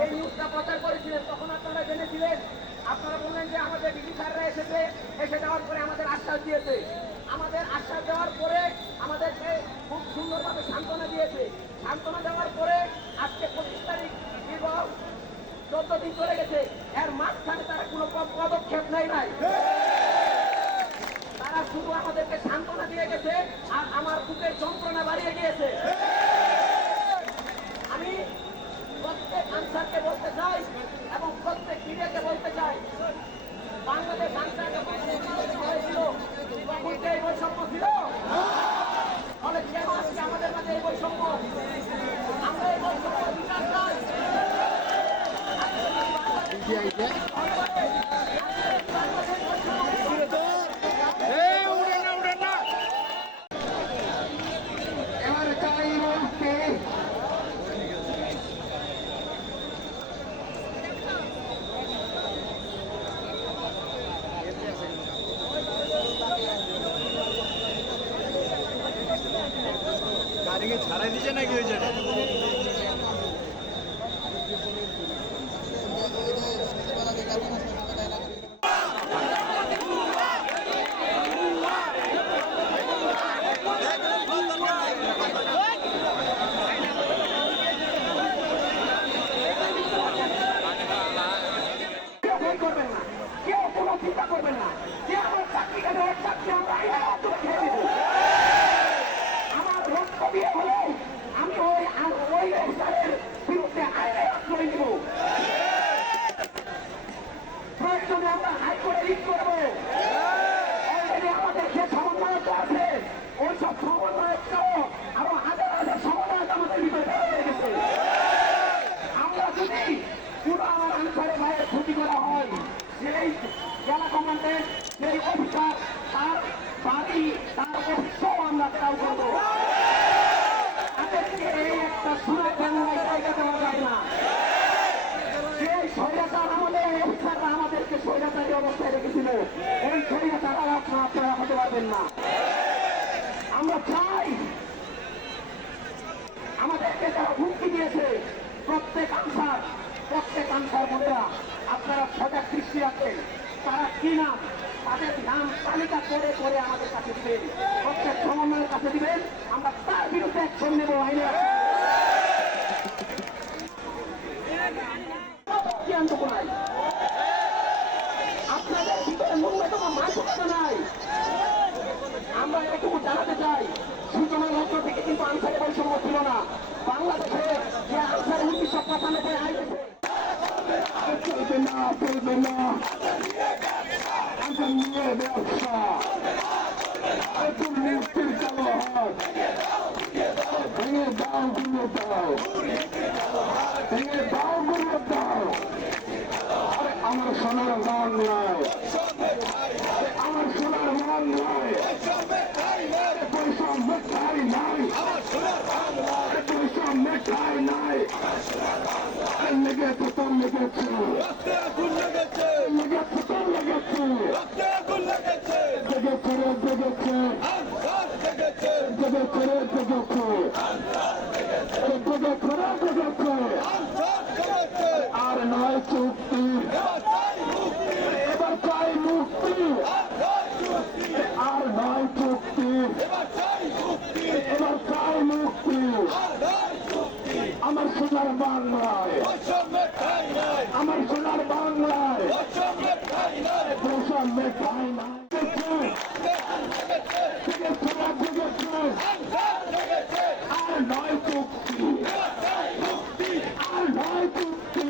এই নিউজটা প্রচার করেছিলেন তখন আপনারা জেনেছিলেন। আপনারা বললেন যে আমাদের ডিজি স্যাররা এসে যাওয়ার পরে আমাদের আশ্বাস দিয়েছে। আমাদের আশ্বাস দেওয়ার পরে আমাদেরকে খুব সুন্দরভাবে সান্ত্বনা দিয়েছে। সান্ত্বনা দেওয়ার পরে আজকে 25 তারিখ দীর্ঘ 14 দিন চলে গেছে, এর মাঝখানে তারা কোনো পদক্ষেপ নেয় নাই। তারা শুধু আমাদেরকে সান্ত্বনা দিয়ে গেছে আর আমার বুকের যন্ত্রণা বাড়িয়ে গিয়েছে। আমি প্রত্যেক আনসারকে বলতে চাই এবং প্রত্যেক মিডিয়াকে বলতে চাই, বাংলাদেশ আনসার যখন হয়েছিল তখন কি এই বৈষম্য ছিল? ফলে কেন আজকে আমাদের মাঝে এই বৈষম্য? আমরা এই বৈষম্য বিচার চাই। গাড়িকে ছাড়াই দিচ্ছে নাকি ওই জায়গায়? করবেন না, কেউ কোনো চিন্তা করবেন না যে আমার চাকরিকে দেওয়ার চাকরি আমরা খেয়ে দিব। আমার রক্ত দিয়ে হলেও আমি ওই অফিসারের বিরুদ্ধে আইনে আশ্রয় দিব। প্রয়োজনে আমরা হাইকোর্টে রিট করবো। অলরেডি আমাদের যে সমন্বয়ক আছে ওই সব সমন্বয়ককেও আরো হাজার হাজার সমন্বয়ক আমাদের ভিতরে হয়ে গেছে। আমরা যদি পুরো আমার আনসারে ভাইয়ের ক্ষতি করা হয়, সেই জেলা কমান্ডের সেই অফিসার তার বাড়ি তার অফিসও আমরা চাও করবো। তাদেরকে এই একটা সুরক্ষা জায়গা দেওয়া যায় না। সেই স্বৈরাচার আমাদের অফিসাররা আমাদেরকে স্বৈরাচারী অবস্থায় রেখেছিল, এই স্বৈরাচার আপনারা হতে পারবেন না। আমরা চাই আমাদেরকে যারা হুমকি দিয়েছে প্রত্যেক আনসার বোনেরা আপনারা সজাগ দৃষ্টি রাখবেন। তারা কি নাম, তাদের নাম তালিকা করে করে আমাদের কাছে দিবেন, প্রত্যেক সমন্বয়ের কাছে দিবেন। আমরা তার বিরুদ্ধে অ্যাকশন নেব। আইনে নাই, আপনাদের ভিতরে ন্যূনতম মানসিকতা নাই। আমরা এটুকু জানাতে চাই, সূচনা লগ্ন থেকে কিন্তু আনসারে বৈষম্য ছিল না। বাংলাদেশে যে আনসার 1995 আইতেছে চলবে না, চলবে না। আনসার নিয়ে ব্যবসা মুক্তির চালু হয়, ভেঙে দাও গুলো দাও, ভেঙে দাও গুলো দাও। আমার সোনার বাংলায়, আমার সোনার বাংলায় বৈষম্য ঠাই নাই, বৈষম্য ঠাই নাই। লেগেছে তো লেগেছে, লেগেছে তো লেগেছে, জেগেছে রে জেগেছে, জেগেছে রে জেগেছে, জেগেছে রে জেগেছে। আর নয় চুক্তি, এবার চাই মুক্তি। আর নয় চুক্তি, এবার চাই মুক্তি। আমার সোনার বাংলায়, আমার সোনার বাংলায় বৈষম্যের ঠাঁই নাই। আর নয় চুক্তি, আর নয় চুক্তি।